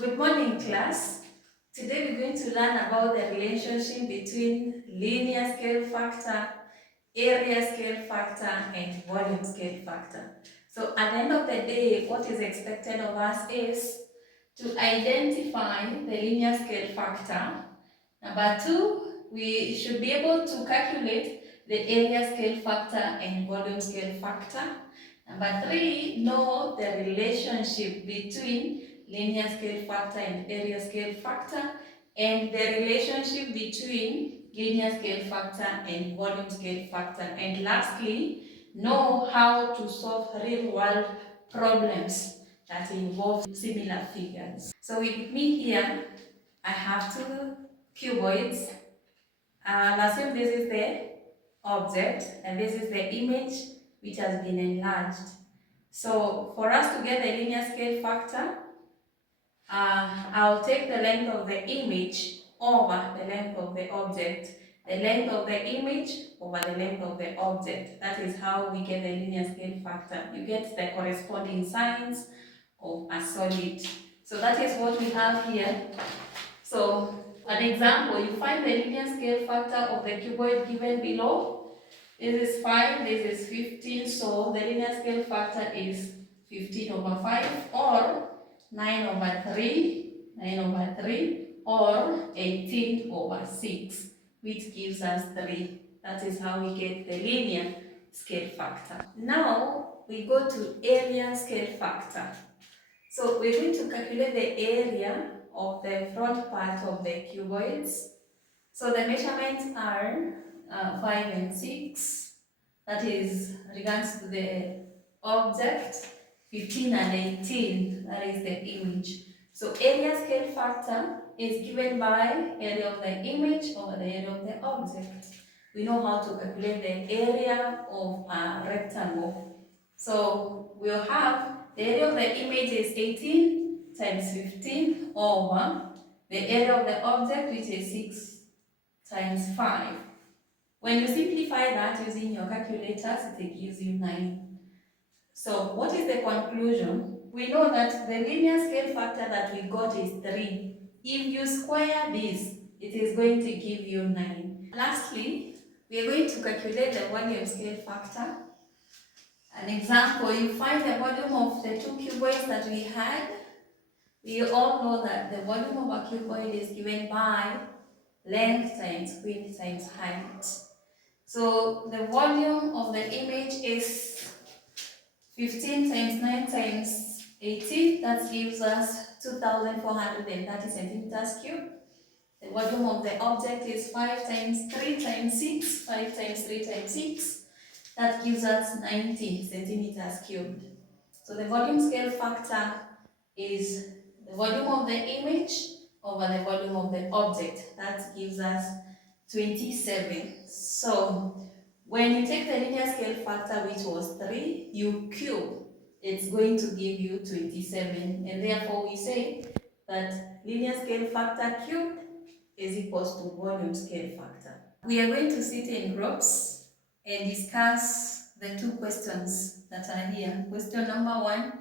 Good morning, class. Today we're going to learn about the relationship between linear scale factor, area scale factor, and volume scale factor. So at the end of the day, what is expected of us is to identify the linear scale factor. Number two, we should be able to calculate the area scale factor and volume scale factor. Number three, know the relationship between linear scale factor and area scale factor, and the relationship between linear scale factor and volume scale factor. And lastly, know how to solve real-world problems that involve similar figures. So with me here, I have two cuboids. Assume this is the object and this is the image which has been enlarged. So for us to get the linear scale factor, I'll take the length of the image over the length of the object, the length of the image over the length of the object. That is how we get the linear scale factor. You get the corresponding signs of a solid. So that is what we have here. So an example, you find the linear scale factor of the cuboid given below. This is 5, this is 15, so the linear scale factor is 15 over 5 or 9 over 3, or 18 over 6, which gives us 3. That is how we get the linear scale factor. Now we go to area scale factor. So we're going to calculate the area of the front part of the cuboids. So the measurements are 5 and 6. That is regards to the object. 15 and 18, that is the image. So area scale factor is given by area of the image over the area of the object. We know how to calculate the area of a rectangle. So we'll have the area of the image is 18 times 15 over the area of the object, which is 6 times 5. When you simplify that using your calculators, it gives you 9. So what is the conclusion? We know that the linear scale factor that we got is 3. If you square this, it is going to give you 9. Lastly, we are going to calculate the volume scale factor. An example, you find the volume of the two cuboids that we had. We all know that the volume of a cuboid is given by length times width times height. So the volume of the image is 15 times 9 times 18. That gives us 2,430 centimeters cubed. The volume of the object is 5 times 3 times 6. 5 times 3 times 6. That gives us 90 centimeters cubed. So the volume scale factor is the volume of the image over the volume of the object. That gives us 27. So when you take the linear scale factor, which was 3, you cube, it's going to give you 27. And therefore we say that linear scale factor cubed is equals to volume scale factor. We are going to sit in groups and discuss the two questions that are here. Question number 1,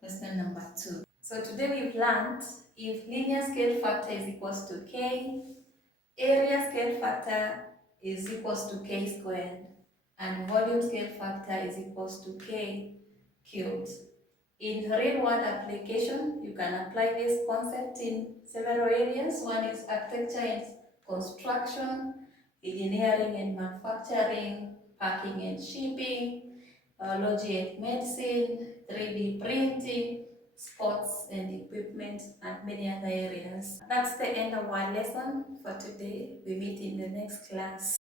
question number 2. So today we've learned if linear scale factor is equals to k, area scale factor is equals to k squared, and volume scale factor is equals to k cubed. In real world application, you can apply this concept in several areas. One is architecture and construction, engineering and manufacturing, packing and shipping, biology and medicine, 3D printing, sports and equipment, and many other areas. That's the end of our lesson for today. We meet in the next class.